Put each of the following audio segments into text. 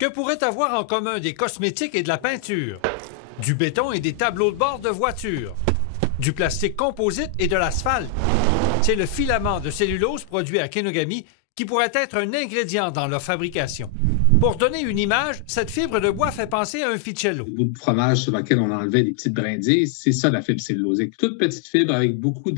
Que pourraient avoir en commun des cosmétiques et de la peinture, du béton et des tableaux de bord de voitures, du plastique composite et de l'asphalte? C'est le filament de cellulose produit à Kenogami qui pourrait être un ingrédient dans leur fabrication. Pour donner une image, cette fibre de bois fait penser à un ficello. Le bout de fromage sur lequel on enlevait des petites brindilles, c'est ça la fibre cellulosique. Toute petite fibre avec beaucoup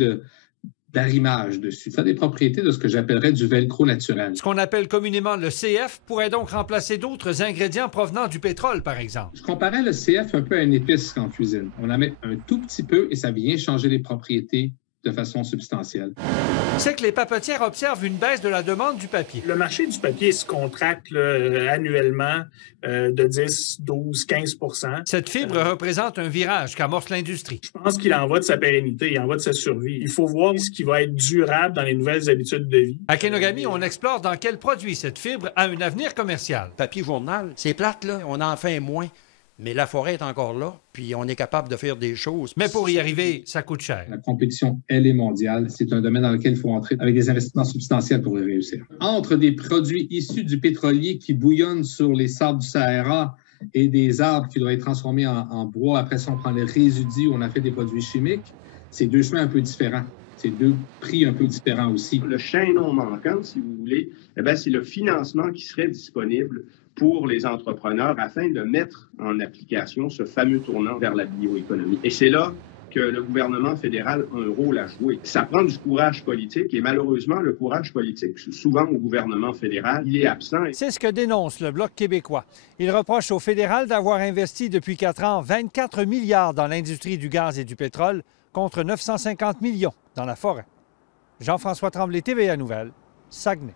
d'arrimage dessus. Ça a des propriétés de ce que j'appellerais du velcro naturel. Ce qu'on appelle communément le CF pourrait donc remplacer d'autres ingrédients provenant du pétrole, par exemple. Je comparais le CF un peu à une épice en cuisine. On en met un tout petit peu et ça vient changer les propriétés de façon substantielle. C'est que les papetières observent une baisse de la demande du papier. Le marché du papier se contracte annuellement de 10, 12, 15 %. Cette fibre représente un virage qu'amorce l'industrie. Je pense qu'il en va de sa pérennité, il en va de sa survie. Il faut voir ce qui va être durable dans les nouvelles habitudes de vie. À Kenogami, on explore dans quel produit cette fibre a un avenir commercial. Papier journal, c'est plate, là. On en fait moins. Mais la forêt est encore là, puis on est capable de faire des choses. Mais pour y arriver, ça coûte cher. La compétition, elle est mondiale. C'est un domaine dans lequel il faut entrer avec des investissements substantiels pour y réussir. Entre des produits issus du pétrolier qui bouillonnent sur les sables du Sahara et des arbres qui doivent être transformés en bois, après ça, on prend les résidus, on a fait des produits chimiques, c'est deux chemins un peu différents. C'est deux prix un peu différents aussi. Le chaînon manquant, si vous voulez, c'est le financement qui serait disponible pour les entrepreneurs afin de mettre en application ce fameux tournant vers la bioéconomie. Et c'est là que le gouvernement fédéral a un rôle à jouer. Ça prend du courage politique et malheureusement, le courage politique, souvent au gouvernement fédéral, il est absent. C'est ce que dénonce le Bloc québécois. Il reproche au fédéral d'avoir investi depuis 4 ans 24 milliards dans l'industrie du gaz et du pétrole contre 950 millions dans la forêt. Jean-François Tremblay, TVA Nouvelles, Saguenay.